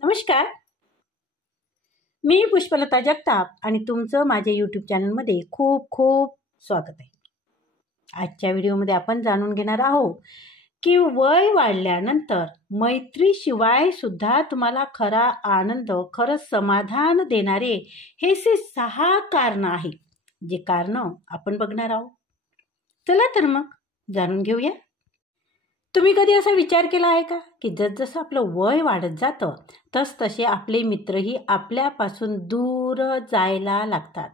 नमस्कार, मी पुष्पलता जगताप आणि तुमचं माझ्या यूट्यूब चॅनलमध्ये खूप खूप स्वागत आहे. आजच्या व्हिडिओमध्ये आपण जाणून घेणार आहोत की वय वाढल्यानंतर मैत्रीशिवाय सुद्धा तुम्हाला खरा आनंद, खरं समाधान देणारे हे 6 कारणं आहेत. जे कारणं आपण बघणार आहोत. चला तर मग जाणून घेऊया. तुम्ही कधी असा विचार केला आहे का की जसजसं आपलं वय वाढत जातं तसे आपले मित्रही आपल्यापासून दूर जायला लागतात.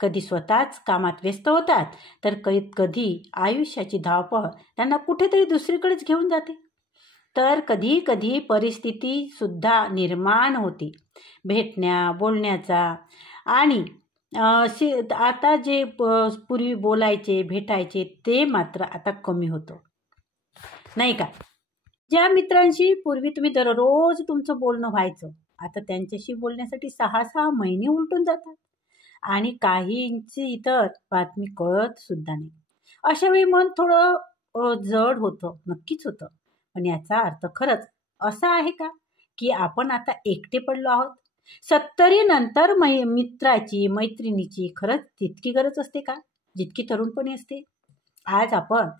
कधी स्वतःच कामात व्यस्त होतात तर कधी आयुष्याची धावपळ त्यांना कुठेतरी दुसरीकडेच घेऊन जाते. तर कधी कधी परिस्थितीसुद्धा निर्माण होते भेटण्या बोलण्याचा आणि आता जे पूर्वी बोलायचे भेटायचे ते मात्र आता कमी होतं, नाही का? ज्या मित्रांशी पूर्वी तुम्ही दररोज तुमचं बोलणं व्हायचं, आता त्यांच्याशी बोलण्यासाठी 6-6 महिने उलटून जातात आणि काहींची इतर बातमी कळत सुद्धा नाही. अशा वेळी मन थोडं जड होतं, नक्कीच होतं. पण याचा अर्थ खरंच असा आहे का की आपण आता एकटे पडलो आहोत? 70 नंतर मित्राची मैत्रिणीची खरंच तितकी गरज असते का जितकी तरुणपणी असते? आज आपण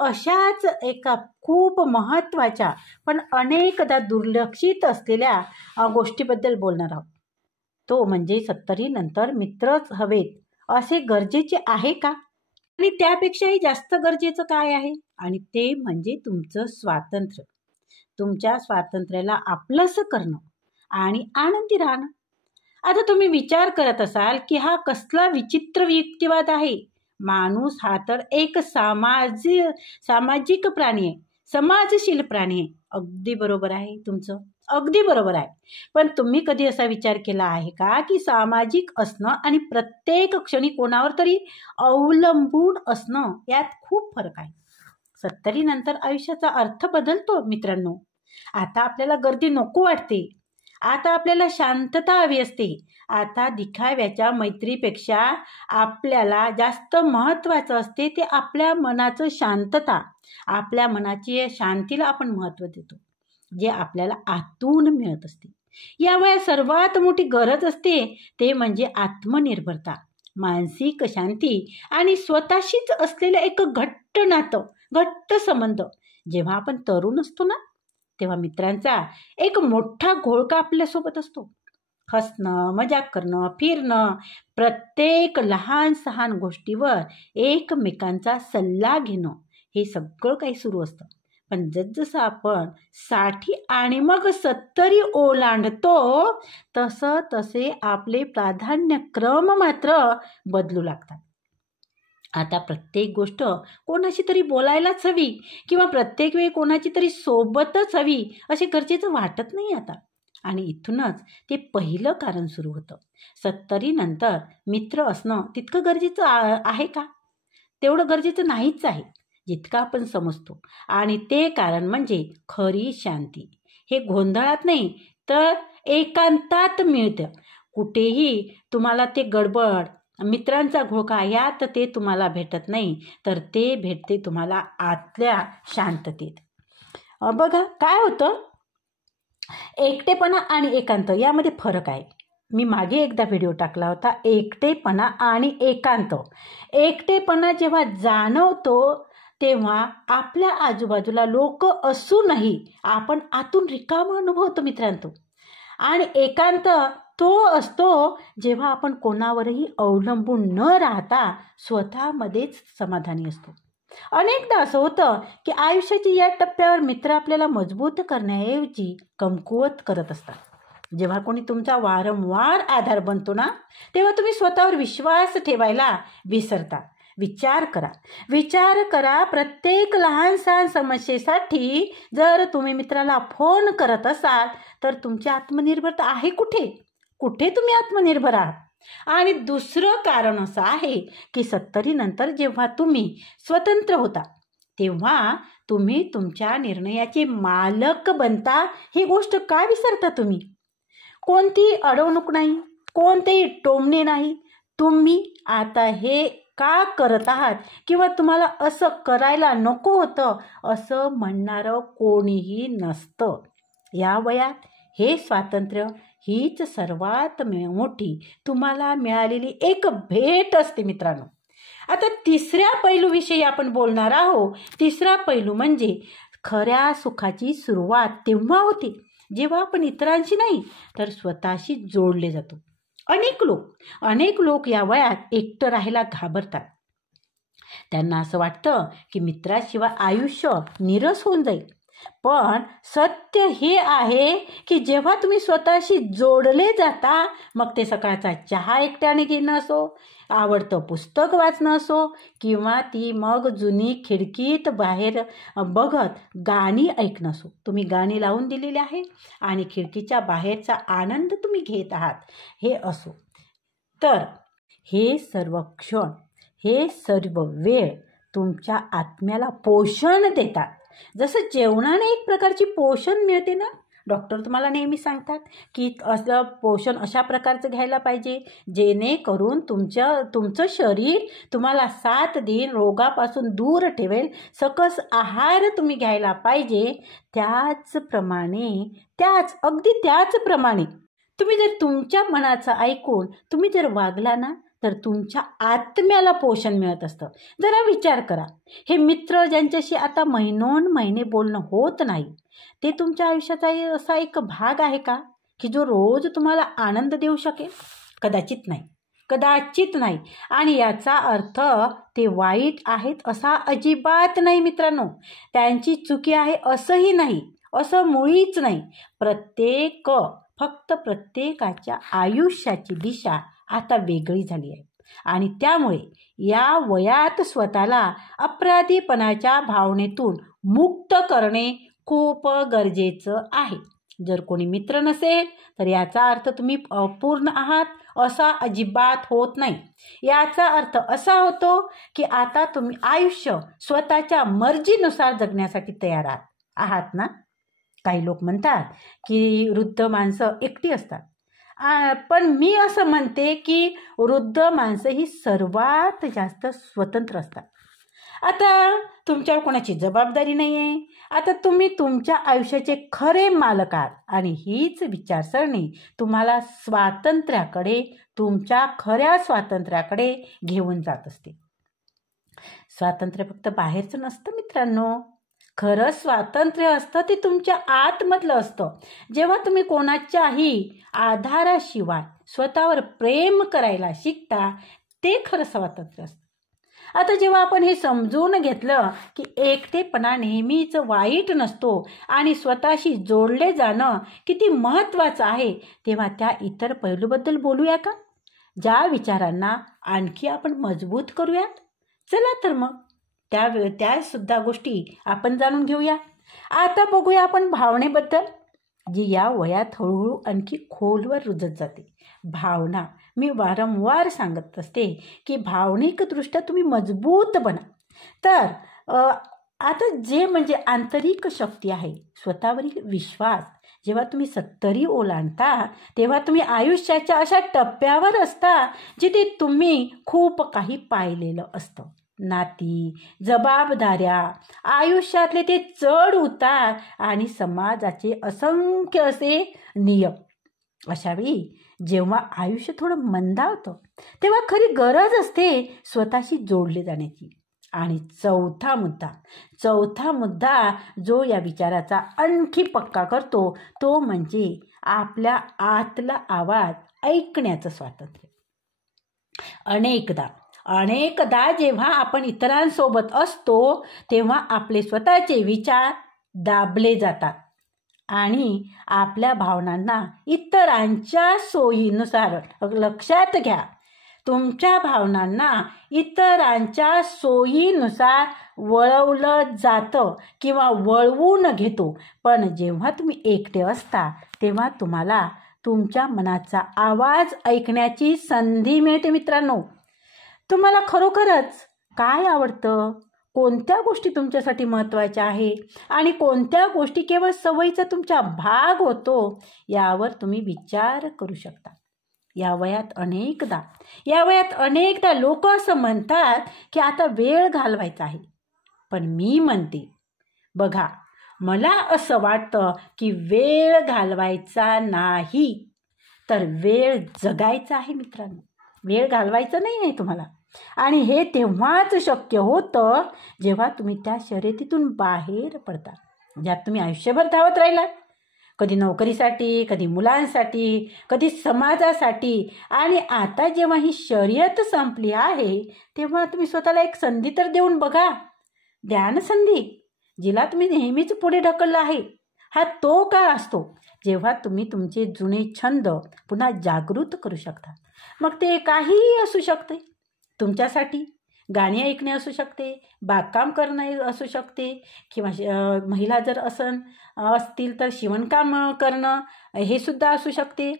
अशाच एका खूप महत्त्वाच्या पण अनेकदा दुर्लक्षित असलेल्या गोष्टीबद्दल बोलणार आहोत. तो म्हणजे 70 नंतर मित्रच हवेत असे गरजेचे आहे का? आणि त्यापेक्षाही जास्त गरजेचं काय आहे? आणि ते म्हणजे तुमचं स्वातंत्र्य. तुमच्या स्वातंत्र्याला आपलंसं करणं आणि आनंदी राहणं. आता तुम्ही विचार करत असाल की हा कसला विचित्र युक्तिवाद आहे. माणूस हा तर एक सामाजिक प्राणी आहे, समाजशील प्राणी आहे. अगदी बरोबर आहे तुमचं, अगदी बरोबर आहे. पण तुम्ही कधी असा विचार केला आहे का की सामाजिक असणं आणि प्रत्येक क्षणी कोणावर तरी अवलंबून असणं यात खूप फरक आहे. 70 नंतर आयुष्याचा अर्थ बदलतो मित्रांनो. आता आपल्याला गर्दी नको वाटते, आता आपल्याला शांतता हवी असते. आता दिखाव्याच्या मैत्रीपेक्षा आपल्याला जास्त महत्त्वाचं असते ते आपल्या मनाचं शांतता. आपल्या मनाची शांतीला आपण महत्त्व देतो, जे आपल्याला आतून मिळत असते. या वयात सर्वात मोठी गरज असते ते म्हणजे आत्मनिर्भरता, मानसिक शांती आणि स्वतःशीच असलेलं एक घट्ट नातं, घट्ट संबंध. जेव्हा आपण तरुण असतो ना तेव्हा मित्रांचा एक मोठा घोळका आपल्यासोबत असतो. हसणं, मजाक करणं, फिरणं, प्रत्येक लहान सहान गोष्टीवर एकमेकांचा सल्ला घेणं, हे सगळं काही सुरू असतं. पण जसजसं आपण 60 आणि मग 70 ओलांडतो तसे आपले प्राधान्यक्रम मात्र बदलू लागतात. आता प्रत्येक गोष्ट कोणाशी तरी बोलायलाच हवी किंवा प्रत्येक वेळी कोणाची तरी सोबतच हवी असे गरजेचं वाटत नाही आता. आणि इथूनच ते पहिलं कारण सुरू होतं. 70 नंतर मित्र असणं तितकं गरजेचं आहे का? तेवढं गरजेचं नाहीच आहे जितकं आपण समजतो. आणि ते कारण म्हणजे खरी शांती. हे गोंधळात नाही तर एकांतात मिळतं. कुठेही तुम्हाला ते गडबड, मित्रांचा घोळका यात ते तुम्हाला भेटत नाही, तर ते भेटते तुम्हाला आतल्या शांततेत. बघा काय होतं, एकटेपणा आणि एकांत यामध्ये फरक आहे. मी मागे एकदा व्हिडिओ टाकला होता, एकटेपणा आणि एकांत. एकटेपणा जेव्हा जाणवतो तेव्हा आपल्या आजूबाजूला लोक असूनही आपण आतून रिकामं अनुभवतो मित्रांनो. आणि एकांत तो असतो जेव्हा आपण कोणावरही अवलंबून न राहता स्वतःमध्येच समाधानी असतो. अनेकदा असं होतं की आयुष्याच्या या टप्प्यावर मित्र आपल्याला मजबूत करण्याऐवजी कमकुवत करत असतात. जेव्हा कोणी तुमचा वारंवार आधार बनतो ना तेव्हा तुम्ही स्वतःवर विश्वास ठेवायला विसरता. विचार करा, प्रत्येक लहान सहान समस्येसाठी जर तुम्ही मित्राला फोन करत असाल तर तुमची आत्मनिर्भरता आहे कुठे तुम्ही आत्मनिर्भर आहात? आणि दुसरं कारण असं आहे की 70 नंतर जेव्हा तुम्ही स्वतंत्र होता तेव्हा तुम्ही तुमच्या निर्णयाचे मालक बनता. ही गोष्ट का विसरता तुम्ही? कोणती अडवणूक नाही, कोणतेही टोमणे नाही. तुम्ही आता हे का करत आहात किंवा तुम्हाला असं करायला नको होतं असं म्हणणारं कोणीही नसतं. या वयात हे स्वातंत्र्य हीच सर्वात मोठी तुम्हाला मिळालेली एक भेट असते मित्रांनो. आता तिसऱ्या पैलूविषयी आपण बोलणार आहोत. तिसरा पैलू म्हणजे खऱ्या सुखाची सुरुवात तेव्हा होते जेव्हा आपण इतरांशी नाही तर स्वतःशी जोडले जातो. अनेक लोक या वयात एकटं राहायला घाबरतात. त्यांना असं वाटतं की मित्राशिवाय आयुष्य नीरस होऊन जाईल. पण सत्य हे आहे की जेव्हा तुम्ही स्वतःशी जोडले जाता, मग ते सकाळचा चहा एकट्याने घेणं असो, आवडतं पुस्तक वाचणं असो, किंवा ती मग जुनी खिडकीत बाहेर बघत गाणी ऐकणं असो. तुम्ही गाणी लावून दिलेली आहे आणि खिडकीच्या बाहेरचा आनंद तुम्ही घेत आहात हे असो. तर हे सर्व क्षण, हे सर्व वेळ तुमच्या आत्म्याला पोषण देतात. जसं जेवणाने एक प्रकारची पोषण मिळते ना, डॉक्टर तुम्हाला नेहमी सांगतात की असं पोषण अशा प्रकारचं घ्यायला पाहिजे जेणेकरून तुमचं शरीर तुम्हाला 7 दिन रोगापासून दूर ठेवेल. सकस आहार तुम्ही घ्यायला पाहिजे. अगदी त्याचप्रमाणे तुम्ही जर तुमच्या मनाचं ऐकून तुम्ही जर वागला ना, तर तुमच्या आत्म्याला पोषण मिळत असतं. जरा विचार करा, हे मित्र ज्यांच्याशी आता महिने बोलणं होत नाही, ते तुमच्या आयुष्याचा असा एक भाग आहे का की जो रोज तुम्हाला आनंद देऊ शकेल? कदाचित नाही. आणि याचा अर्थ ते वाईट आहेत असा अजिबात नाही मित्रांनो. त्यांची चुकी आहे असंही नाही, असं मुळीच नाही. फक्त प्रत्येकाच्या आयुष्याची दिशा आता वेगळी झाली आहे आणि त्यामुळे या वयात स्वतःला अपराधीपणाच्या भावनेतून मुक्त करणे खूप गरजेचं आहे. जर कोणी मित्र नसेल तर याचा अर्थ तुम्ही अपूर्ण आहात असा अजिबात होत नाही. याचा अर्थ असा होतो की आता तुम्ही आयुष्य स्वतःच्या मर्जीनुसार जगण्यासाठी तयार आहात ना. काही लोक म्हणतात की वृद्ध माणसं एकटी असतात, पण मी असं म्हणते की वृद्ध माणसं ही सर्वात जास्त स्वतंत्र असतात. आता तुमच्यावर कोणाची जबाबदारी नाही आहे. आता तुम्ही तुमच्या आयुष्याचे खरे मालक आहात आणि हीच विचारसरणी तुम्हाला तुमच्या खऱ्या स्वातंत्र्याकडे घेऊन जात असते. स्वातंत्र्य फक्त बाहेरचं नसतं मित्रांनो. खरं स्वातंत्र्य असतं ते तुमच्या आतमधलं असतं. जेव्हा तुम्ही कोणाच्याही आधाराशिवाय स्वतःवर प्रेम करायला शिकता, ते खरं स्वातंत्र्य असतं. आता जेव्हा आपण हे समजून घेतलं की एकटेपणा नेहमीच वाईट नसतो आणि स्वतःशी जोडले जाणं किती महत्त्वाचं आहे, तेव्हा त्या इतर पैलूबद्दल बोलूया का, ज्या विचारांना आणखी आपण मजबूत करूयात. चला तर मग त्या सुद्धा गोष्टी आपण जाणून घेऊया. आता बघूया आपण भावनेबद्दल, जी या वयात हळूहळू आणखी खोलवर रुजत जाते. भावना, मी वारंवार सांगत असते की भावनिकदृष्ट्या तुम्ही मजबूत बना. तर आता जे म्हणजे आंतरिक शक्ती आहे, स्वतःवरील विश्वास, जेव्हा तुम्ही 70 ओलांडता तेव्हा तुम्ही आयुष्याच्या अशा टप्प्यावर असता जिथे तुम्ही खूप काही पाहिलेलं असतं. नाती, जबाबदाऱ्या, आयुष्यातले ते चढ उतार आणि समाजाचे असंख्य असे नियम. अशावेळी जेव्हा आयुष्य थोडं मंदावतं तेव्हा खरी गरज असते स्वतःशी जोडले जाण्याची. आणि चौथा मुद्दा जो या विचाराचा आणखी पक्का करतो तो म्हणजे आपल्या आतला आवाज ऐकण्याचं स्वातंत्र्य. अनेकदा जेव्हा आपण इतरांसोबत असतो तेव्हा आपले स्वतःचे विचार दाबले जातात आणि आपल्या भावनांना इतरांच्या सोयीनुसार, लक्षात घ्या, तुमच्या भावनांना इतरांच्या सोयीनुसार वळवलं जातं किंवा वळवून घेतो. पण जेव्हा तुम्ही एकटे असता तेव्हा तुम्हाला तुमच्या मनाचा आवाज ऐकण्याची संधी मिळते मित्रांनो. तुम्हाला खरोखरच काय आवडतं, कोणत्या गोष्टी तुमच्यासाठी महत्त्वाच्या आहे आणि कोणत्या गोष्टी केवळ सवयीचा तुमचा भाग होतो, यावर तुम्ही विचार करू शकता. या वयात अनेकदा लोक असं म्हणतात की आता वेळ घालवायचा आहे. पण मी म्हणते, बघा, मला असं वाटतं की वेळ घालवायचा नाही, तर वेळ जगायचा आहे मित्रांनो. वेळ घालवायचा नाही आहे तुम्हाला. आणि हे तेव्हाच शक्य होतं जेव्हा तुम्ही त्या शर्यतीतून बाहेर पडता, ज्यात तुम्ही आयुष्यभर धावत राहिलात. कधी नोकरीसाठी, कधी मुलांसाठी, कधी समाजासाठी. आणि आता जेव्हा ही शर्यत संपली आहे तेव्हा तुम्ही स्वतःला एक संधी तर देऊन बघा. द्या ना संधी. जिला तुम्ही नेहमीच पुढे ढकललं आहे, हा तो काळ असतो जेव्हा तुम्ही तुमचे जुने छंद पुन्हा जागृत करू शकता. मग ते काहीही असू शकते. तुमच्यासाठी गाणी ऐकणे असू शकते, बागकाम करणे असू शकते, किंवा महिला जर असतील तर शिवणकाम करणं हे सुद्धा असू शकते.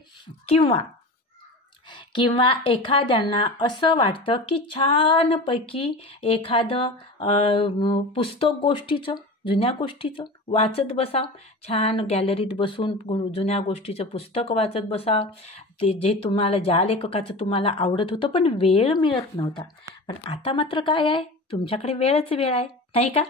किंवा एखाद्यांना असं वाटतं की छानपैकी एखादं पुस्तक जुन्या गोष्टीचं वाचत बसा. छान गॅलरीत बसून जुन्या गोष्टीचं पुस्तक वाचत बसा. ते जे ज्या लेखकाचं तुम्हाला आवडत होतं पण वेळ मिळत नव्हता, पण आता मात्र काय आहे, तुमच्याकडे वेळ आहे, नाही का?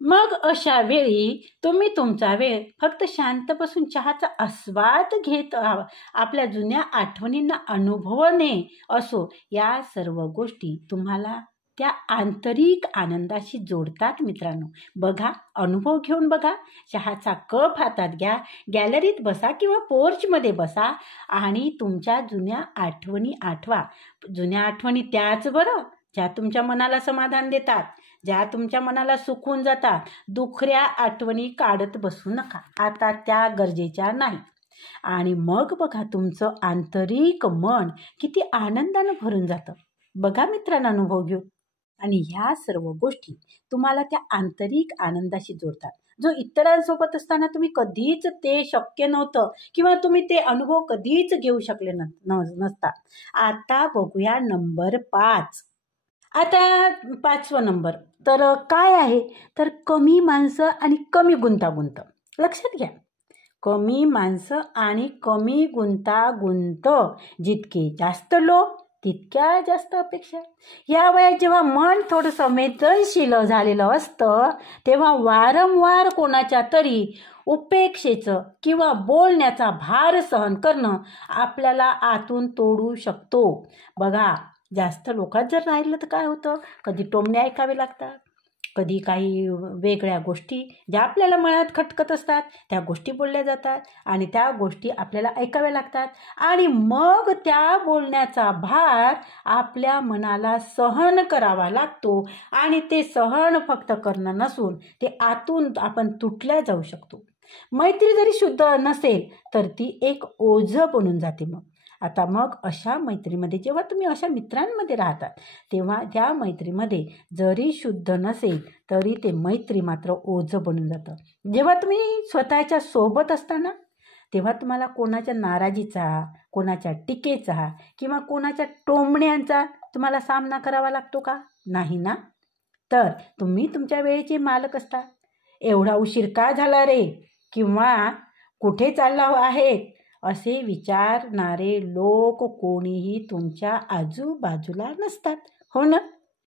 मग अशा वेळी तुम्ही तुमचा वेळ फक्त शांत बसून चहाचा आस्वाद घेत आपल्या जुन्या आठवणींना अनुभवणे असो, या सर्व गोष्टी तुम्हाला त्या आंतरिक आनंदाशी जोडतात मित्रांनो. बघा, अनुभव घेऊन बघा. चहाचा कप हातात घ्या, गॅलरीत बसा किंवा पोर्चमध्ये बसा आणि तुमच्या जुन्या आठवणी आठवा. जुन्या आठवणी त्याच बरं ज्या तुमच्या मनाला समाधान देतात, ज्या तुमच्या मनाला सुकून जातात. दुखऱ्या आठवणी काढत बसू नका, आता त्या गरजेच्या नाही. आणि मग बघा, तुमचं आंतरिक मन किती आनंदानं भरून जातं. बघा मित्रांनो, अनुभव घेऊ. आणि ह्या सर्व गोष्टी तुम्हाला त्या आंतरिक आनंदाशी जोडतात, जो इतरांसोबत असताना तुम्ही कधीच ते शक्य नव्हतं किंवा तुम्ही ते अनुभव कधीच घेऊ शकले नसतात. आता बघूया नंबर 5. आता 5वा नंबर तर काय आहे, तर कमी माणसं आणि कमी गुंतागुंत. लक्षात घ्या, कमी माणसं आणि कमी गुंतागुंत. जितके जास्त लोक तितक्या जास्त अपेक्षा. या वयात जेव्हा मन थोडं संवेदनशील झालेलं असतं तेव्हा वारंवार कोणाच्या तरी उपेक्षेचं किंवा बोलण्याचा भार सहन करणं आपल्याला आतून तोडू शकतो. बघा, जास्त लोकात जर राहिलं तर काय होतं, कधी टोमणे ऐकावे लागतात, कधी काही वेगळ्या गोष्टी ज्या आपल्याला मनात खटकत असतात त्या गोष्टी बोलल्या जातात आणि त्या गोष्टी आपल्याला ऐकाव्या लागतात. आणि मग त्या बोलण्याचा भार आपल्या मनाला सहन करावा लागतो. आणि ते सहन फक्त करणं नसून ते आतून आपण तुटल्या जाऊ शकतो. मैत्री जरी शुद्ध नसेल तर ती एक ओझं बनून जाते. मग अशा मैत्रीमध्ये जेव्हा तुम्ही अशा मित्रांमध्ये राहतात तेव्हा त्या मैत्रीमध्ये जरी शुद्ध नसेल तरी ते मैत्री मात्र ओझं बनून जातं. जेव्हा तुम्ही स्वतःच्या सोबत असताना तेव्हा तुम्हाला कोणाच्या नाराजीचा, कोणाच्या टीकेचा किंवा कोणाच्या टोमण्यांचा तुम्हाला सामना करावा लागतो का? नाही ना? तर तुम्ही तुमच्या वेळेचे मालक असता. एवढा उशीर का झाला रे, किंवा कुठे चालला आहे असे विचारणारे लोक कोणीही तुमच्या आजूबाजूला नसतात, हो ना?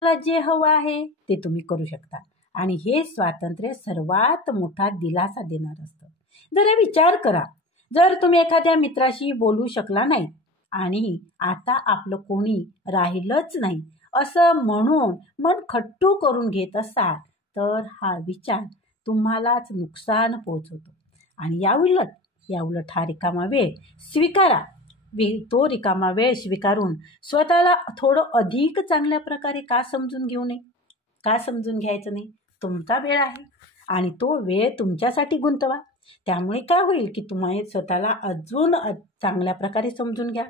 मला जे हवं आहे ते तुम्ही करू शकता आणि हे स्वातंत्र्य सर्वात मोठा दिलासा देणार असतं. जरा विचार करा, जर तुम्ही एखाद्या मित्राशी बोलू शकला नाही आणि आता आपलं कोणी राहिलंच नाही असं म्हणून मन खट्टू करून घेत असाल तर हा विचार तुम्हालाच नुकसान पोहोचवतो. आणि याउलट हा रिकामा वेळ स्वीकारा. तो रिकामा वेळ स्वीकारून स्वतःला थोडं अधिक चांगल्या प्रकारे का समजून घ्यायचं नाही? तुमचा वेळ आहे आणि तो वेळ तुमच्यासाठी गुंतवा. त्यामुळे काय होईल की तुम्ही स्वतःला अजून चांगल्या प्रकारे समजून घ्या.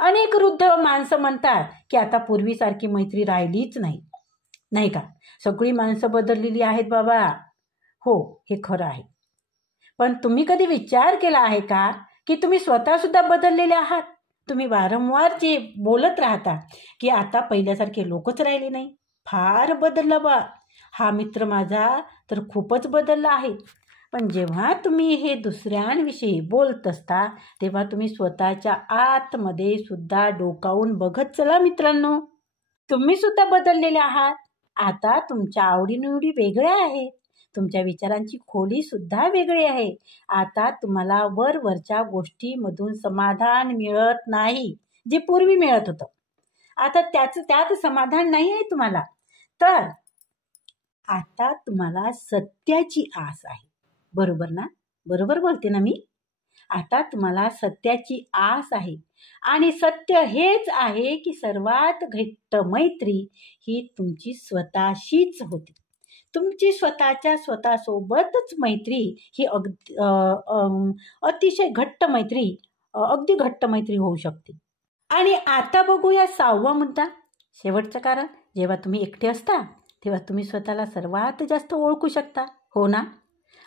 अनेक वृद्ध माणसं म्हणतात की आता पूर्वीसारखी मैत्री राहिलीच नाही का? सगळी माणसं बदललेली आहेत बाबा. हो, हे खरं आहे. पण तुम्ही कधी विचार केला आहे का की तुम्ही स्वतःसुद्धा बदललेले आहात? तुम्ही वारंवार जे बोलत राहता की आता पहिल्यासारखे लोकच राहिले नाही, फार बदललं बा, हा मित्र माझा तर खूपच बदलला आहे. पण जेव्हा तुम्ही हे दुसऱ्यांविषयी बोलत असता तेव्हा तुम्ही स्वतःच्या आतमध्ये सुद्धा डोकावून बघत चला मित्रांनो. तुम्ही सुद्धा बदललेले आहात. आता तुमच्या आवडीनिवडी वेगळ्या आहेत. तुमच्या विचारांची खोलीसुद्धा वेगळी आहे. आता तुम्हाला वरवरच्या गोष्टीमधून समाधान मिळत नाही, जे पूर्वी मिळत होतं. आता त्यात समाधान नाही आहे तुम्हाला. तर आता तुम्हाला सत्याची आस आहे. बरोबर ना? बरोबर बोलते ना मी? आता तुम्हाला सत्याची आस आहे आणि सत्य हेच आहे की सर्वात घट्ट मैत्री ही तुमची स्वतःशीच होती. तुमची स्वतःसोबतच मैत्री ही अतिशय घट्ट मैत्री, अगदी घट्ट मैत्री होऊ शकते. आणि आता बघूया 6वा मुद्दा, शेवटचं कारण. जेव्हा तुम्ही एकटे असता तेव्हा तुम्ही स्वतःला सर्वात जास्त ओळखू शकता, हो ना?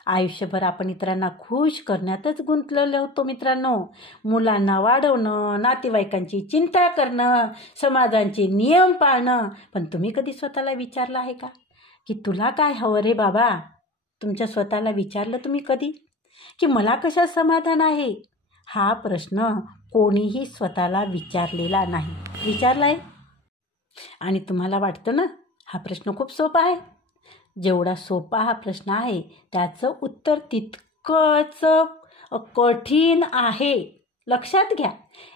आयुष्यभर आपण इतरांना खुश करण्यातच गुंतलेलो होतो मित्रांनो. मुलांना वाढवणं, नातेवाईकांची चिंता करणं, समाजाचे नियम पाळणं. पण तुम्ही कधी स्वतःला विचारलं आहे का की तुला काय हवं रे बाबा? तुमच्या स्वतःला विचारलं तुम्ही कधी की मला कशात समाधान आहे? हा प्रश्न कोणीही स्वतःला विचारलेला नाही. विचारला आहे? आणि तुम्हाला वाटतं ना हा प्रश्न खूप सोपा आहे. जेवढा सोपा हा प्रश्न आहे त्याचं उत्तर तितकंच कठीण आहे. लक्षात घ्या,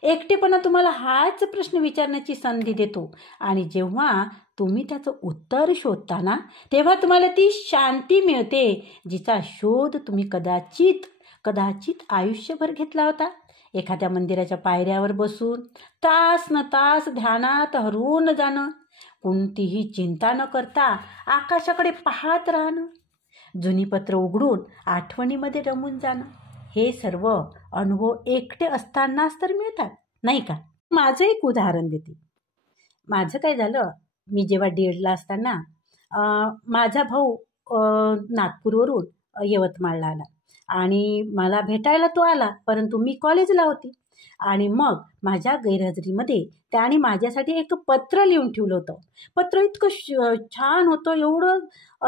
एकटेपणा तुम्हाला हाच प्रश्न विचारण्याची संधी देतो आणि जेव्हा तुम्ही त्याचं उत्तर शोधता ना तेव्हा तुम्हाला ती शांती मिळते, जिचा शोध तुम्ही कदाचित आयुष्यभर घेतला होता. एखाद्या मंदिराच्या पायऱ्यावर बसून तास न तास ध्यानात हरवून जाणं, कोणतीही चिंता न करता आकाशाकडे पाहत राहणं, जुनी पत्र उघडून आठवणीमध्ये रमून जाणं, हे सर्व अनुभव एकटे असतानाच तर मिळतात, नाही का? माझं एक उदाहरण देते. माझं काय झालं, मी जेव्हा डीएडला असताना माझा भाऊ नागपूरवरून यवतमाळला आला आणि मला भेटायला तो आला, परंतु मी कॉलेजला होती. आणि मग माझ्या गैरहजेरीमध्ये त्याने माझ्यासाठी एक पत्र लिहून ठेवलं होतं. पत्र इतकं छान होतं, एवढं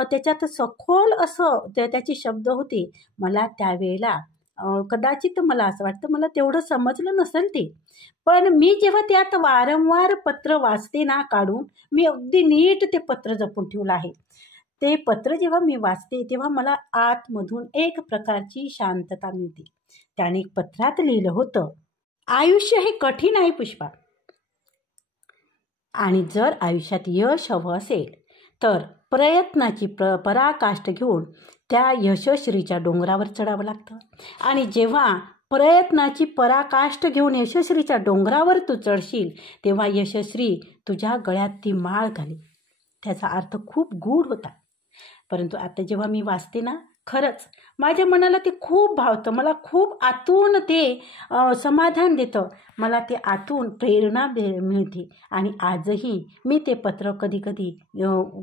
त्याच्यात सखोल असं त्याचे शब्द होते. मला त्यावेळेला कदाचित मला असं वाटतं मला तेवढं समजलं नसेल ते. पण मी जेव्हा त्यात वारंवार पत्र वाचते ना काढून, मी अगदी नीट ते पत्र जपून ठेवलं आहे. ते पत्र जेव्हा मी वाचते तेव्हा मला आतमधून एक प्रकारची शांतता मिळते. त्याने पत्रात लिहिलं होतं, आयुष्य हे कठीण आहे पुष्पा, आणि जर आयुष्यात यश हवं असेल तर प्रयत्नाची पराकाष्ठ घेऊन त्या यशश्रीच्या डोंगरावर चढावं लागतं. आणि जेव्हा प्रयत्नाची पराकाष्ठ घेऊन यशश्रीच्या डोंगरावर तू चढशील तेव्हा यशश्री तुझ्या गळ्यात ती माळ घालेल. त्याचा अर्थ खूप गूढ होता. परंतु आता जेव्हा मी वाचते ना, खरंच माझ्या मनाला ते खूप भावतं. मला खूप आतून ते समाधान देतं. मला ते आतून प्रेरणा मिळते. आणि आजही मी ते पत्र कधी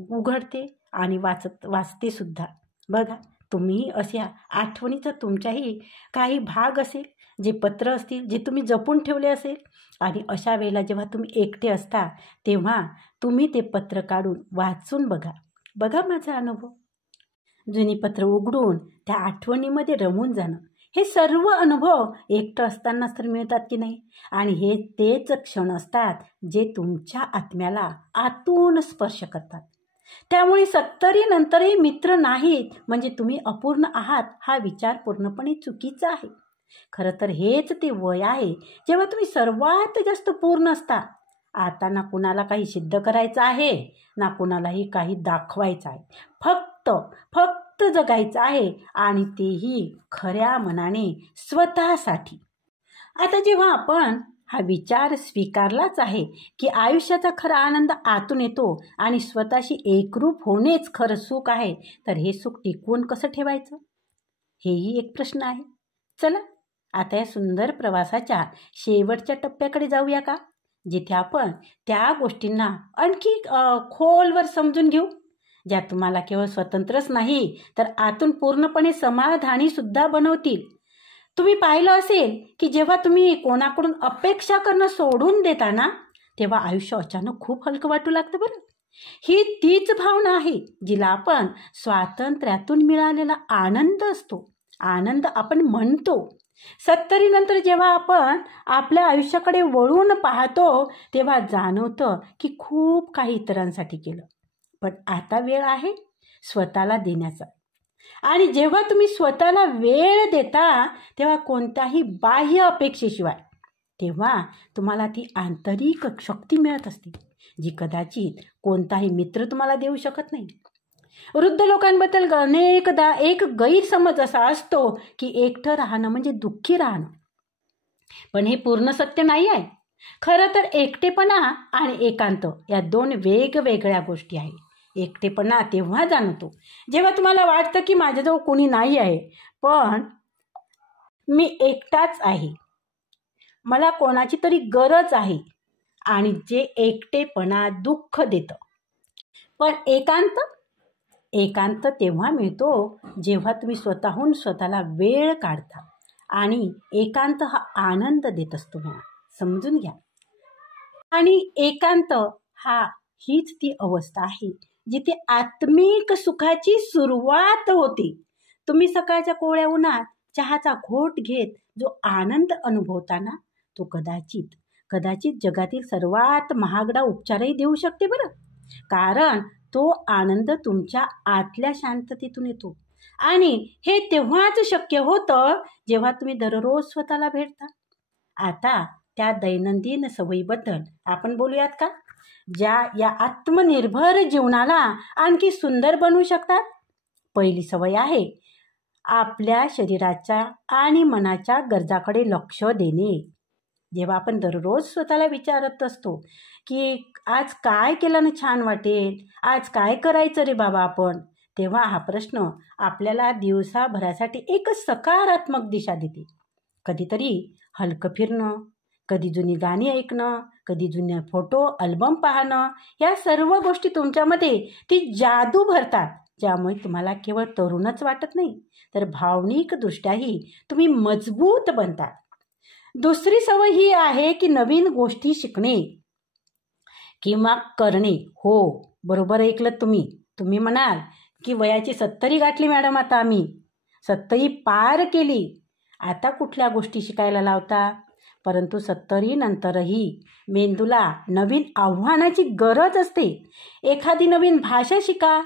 उघडते आणि वाचते सुद्धा. बघा, तुम्ही अशा आठवणीचा तुमच्याही काही भाग असेल, जे पत्र असतील, जे तुम्ही जपून ठेवले असेल. आणि अशा वेळेला जेव्हा तुम्ही एकटे असता तेव्हा तुम्ही ते पत्र काढून वाचून बघा. बघा माझा अनुभव. जुनी पत्र उघडून त्या आठवणीमध्ये रमून जाणं, हे सर्व अनुभव एकटं असतानाच तर मिळतात की नाही? आणि हे तेच क्षण असतात जे तुमच्या आत्म्याला आतून स्पर्श करतात. त्यामुळे 70 नंतरही मित्र नाहीत म्हणजे तुम्ही अपूर्ण आहात, हा विचार पूर्णपणे चुकीचा आहे. खरं तर हेच ते वय आहे जेव्हा तुम्ही सर्वात जास्त पूर्ण असता. आता ना कुणाला काही सिद्ध करायचं आहे, ना कुणालाही काही दाखवायचं आहे. फक्त जगायचं आहे, आणि तेही खऱ्या मनाने स्वतःसाठी. आता जेव्हा आपण हा विचार स्वीकारलाच आहे की आयुष्याचा खरा आनंद आतून येतो आणि स्वतःशी एकरूप होणेच खरं सुख आहे, तर हे सुख टिकवून कसं ठेवायचं, हेही एक प्रश्न आहे. चला आता या सुंदर प्रवासाच्या शेवटच्या टप्प्याकडे जाऊया का, जिथे आपण त्या गोष्टींना आणखी खोलवर समजून घेऊ, ज्या तुम्हाला केवळ स्वतंत्रच नाही तर आतून पूर्णपणे समाधानी सुद्धा बनवतील. तुम्ही पाहिलं असेल की जेव्हा तुम्ही कोणाकडून अपेक्षा करणं सोडून देता ना, तेव्हा आयुष्य अचानक खूप हलकं वाटू लागतं बरं. ही तीच भावना आहे जिला आपण स्वातंत्र्यातून मिळालेला आनंद असतो, आनंद आपण म्हणतो. 70 नंतर जेव्हा आपण आपल्या आयुष्याकडे वळून पाहतो तेव्हा जाणवतं की खूप काही इतरांसाठी केलं, पण आता वेळ आहे स्वतःला देण्याचा. आणि जेव्हा तुम्ही स्वतःला वेळ देता तेव्हा कोणत्याही बाह्य अपेक्षेशिवाय, तेव्हा तुम्हाला ती आंतरिक शक्ती मिळत असते, जी कदाचित कोणताही मित्र तुम्हाला देऊ शकत नाही. वृद्ध लोकांबद्दल अनेकदा एक गैरसमज असा असतो की एकटं राहणं म्हणजे दुःखी राहणं. पण हे पूर्ण सत्य नाही आहे. खरं तर एकटेपणा आणि एकांत या दोन वेगवेगळ्या गोष्टी आहेत. एकटेपणा तेव्हा जाणवतो जेव्हा तुम्हाला वाटतं की माझ्याजवळ कोणी नाही आहे, पण मी एकटाच आहे, मला कोणाची तरी गरज आहे, आणि जे एकटेपणा दुःख देतं. पण एकांत तेव्हा मिळतो जेव्हा तुम्ही स्वतःहून स्वतःला वेळ काढता, आणि एकांत हा आनंद देत असतो. मला समजून घ्या. आणि एकांत हीच ती अवस्था आहे जिथे आत्मिक सुखाची सुरुवात होते. तुम्ही सकाळच्या कोवळ्या उन्हात चहाचा घोट घेत जो आनंद अनुभवताना, तो कदाचित जगातील सर्वात महागडा उपचारही देऊ शकते बरं. कारण तो आनंद तुमच्या आतल्या शांततेतून येतो. आणि हे तेव्हाच शक्य होतं जेव्हा तुम्ही दररोज स्वतःला भेटता. आता त्या दैनंदिन सवयीबद्दल आपण बोलूयात का, ज्या या आत्मनिर्भर जीवनाला आणखी सुंदर बनवू शकतात. पहिली सवय आहे आपल्या शरीराच्या आणि मनाच्या गरजाकडे लक्ष देणे. जेव्हा आपण दररोज स्वतःला विचारत असतो की आज काय केल्यानं छान वाटेल, आज काय करायचं रे बाबा आपण, तेव्हा हा प्रश्न आपल्याला दिवसाभरासाठी एक सकारात्मक दिशा देते. कधीतरी हलकं फिरणं, कधी जुनी गाणी ऐकणं, कधी जुने फोटो अल्बम पाहणं, या सर्व गोष्टी तुमच्यामध्ये ती जादू भरतात, ज्यामुळे तुम्हाला केवळ तरुणच वाटत नाही, तर भावनिकदृष्ट्याही तुम्ही मजबूत बनतात. दुसरी सवय ही आहे की नवीन गोष्टी शिकणे किंवा करणे. हो, बरोबर ऐकलं तुम्ही म्हणाल की वयाची 70 गाठली मॅडम, आता आम्ही 70 पार केली, आता कुठल्या गोष्टी शिकायला लावता. परंतु 70 नंतरही मेंदूला नवीन आव्हानाची गरज असते. एखादी नवीन भाषा शिका,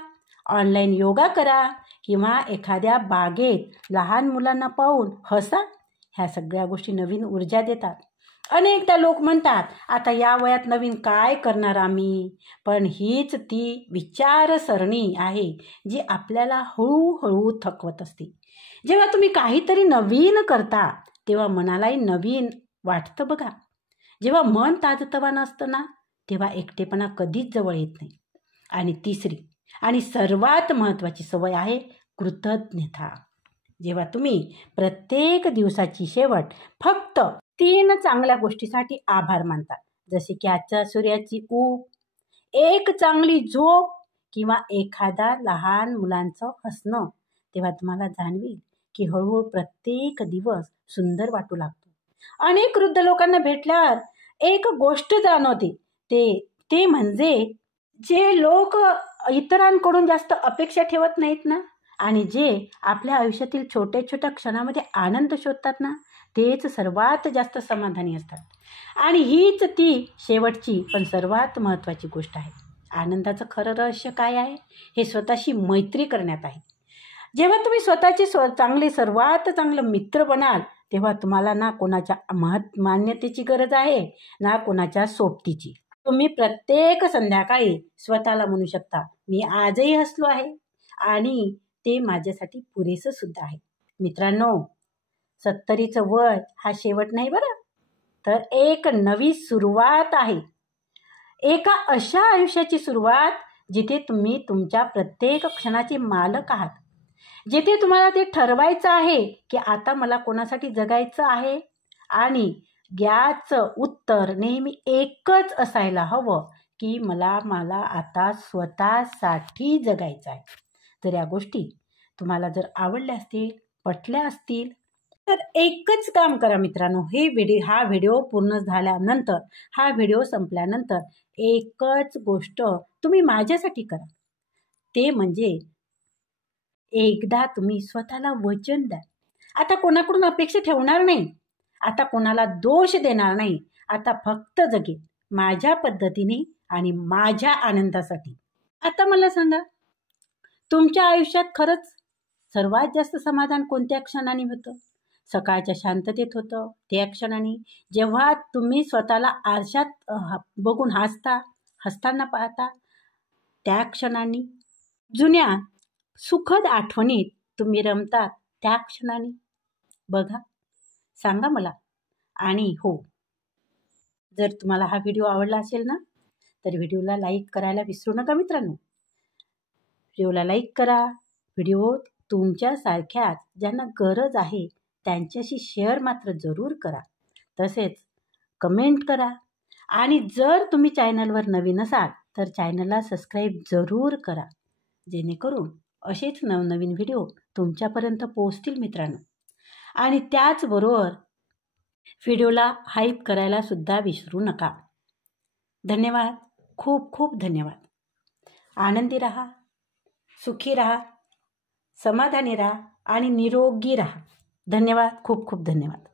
ऑनलाईन योगा करा, किंवा एखाद्या बागेत लहान मुलांना पाहून हसा. ह्या सगळ्या गोष्टी नवीन ऊर्जा देतात. अनेकदा लोक म्हणतात आता या वयात नवीन काय करणार आम्ही, पण हीच ती विचारसरणी आहे जी आपल्याला हळूहळू थकवत असते. जेव्हा तुम्ही काहीतरी नवीन करता तेव्हा मनालाही नवीन वाटतं बघा. जेव्हा मन ताजतवानं असतं ना, तेव्हा एकटेपणा कधीच जवळ येत नाही. आणि तिसरी आणि सर्वात महत्त्वाची सवय आहे कृतज्ञता. जेव्हा तुम्ही प्रत्येक दिवसाची शेवट फक्त 3 चांगल्या गोष्टीसाठी आभार मानता, जसे की आजच्या सूर्याची ऊब, एक चांगली झोप, किंवा एखादा लहान मुलांचं हसणं, तेव्हा तुम्हाला जाणवेल की हळूहळू प्रत्येक दिवस सुंदर वाटू लागतो. अनेक वृद्ध लोकांना भेटल्यावर एक गोष्ट जाणवते, ते म्हणजे जे लोक इतरांकडून जास्त अपेक्षा ठेवत नाहीत ना, आणि जे आपल्या आयुष्यातील छोट्या छोट्या क्षणामध्ये आनंद शोधतात ना, तेच सर्वात जास्त समाधानी असतात. आणि हीच ती शेवटची पण सर्वात महत्त्वाची गोष्ट आहे. आनंदाचं खरं रहस्य काय आहे, हे स्वतःशी मैत्री करण्यात आहे. जेव्हा तुम्ही स्वतःचे सर्वात चांगलं मित्र बनाल, तेव्हा तुम्हाला ना कोणाच्या मान्यतेची गरज आहे, ना कोणाच्या सोबतीची. तुम्ही प्रत्येक संध्याकाळी स्वतःला म्हणू शकता मी आजही हसलो आहे, आणि ते माझ्यासाठी पुरेसं सुद्धा आहे. मित्रांनो, 70चं वय हा शेवट नाही बरं, तर एक नवी सुरुवात आहे. एका अशा आयुष्याची सुरुवात जिथे तुम्ही तुमच्या प्रत्येक क्षणाचे मालक आहात, जिथे तुम्हाला ते ठरवायचं आहे की आता मला कोणासाठी जगायचं आहे. आणि याचं उत्तर नेहमी एकच असायला हवं की मला आता स्वतःसाठी जगायचं आहे. तर या गोष्टी तुम्हाला जर आवडल्या असतील, पटल्या असतील, तर एकच काम करा मित्रांनो. हा व्हिडिओ पूर्ण झाल्यानंतर, हा व्हिडिओ संपल्यानंतर एकच गोष्ट तुम्ही माझ्यासाठी करा. ते म्हणजे एकदा तुम्ही स्वतःला वचन द्या, आता कोणाकडून अपेक्षा ठेवणार नाही, आता कोणाला दोष देणार नाही, आता फक्त जगेन माझ्या पद्धतीने आणि माझ्या आनंदासाठी. आता मला सांगा, तुमच्या आयुष्यात खरंच सर्वात जास्त समाधान कोणत्या क्षणाने होतं? सकाळच्या शांततेत होतं, त्या क्षणाने. जेव्हा तुम्ही स्वतःला आरशात बघून हसताना पाहता, त्या क्षणाने. जुन्या सुखद आठवणीत तुम्ही रमतात, त्या क्षणाने. बघा, सांगा मला. आणि हो, जर तुम्हाला हा व्हिडिओ आवडला असेल ना, तर व्हिडिओला लाईक करायला विसरू नका मित्रांनो. व्हिडिओला लाईक करा. व्हिडिओ तुमच्यासारख्याच ज्यांना गरज आहे त्यांच्याशी शेअर मात्र जरूर करा. तसेच कमेंट करा. आणि जर तुम्ही चॅनलवर नवीन असाल तर चॅनलला सबस्क्राईब जरूर करा, जेणेकरून असेच नवनवीन व्हिडिओ तुमच्यापर्यंत पोहोचतील मित्रांनो. आणि त्याचबरोबर व्हिडिओला हाईप करायला सुद्धा विसरू नका. धन्यवाद. खूप खूप धन्यवाद. आनंदी राहा, सुखी राहा, समाधानी राहा आणि निरोगी राहा. धन्यवाद. खूप खूप धन्यवाद.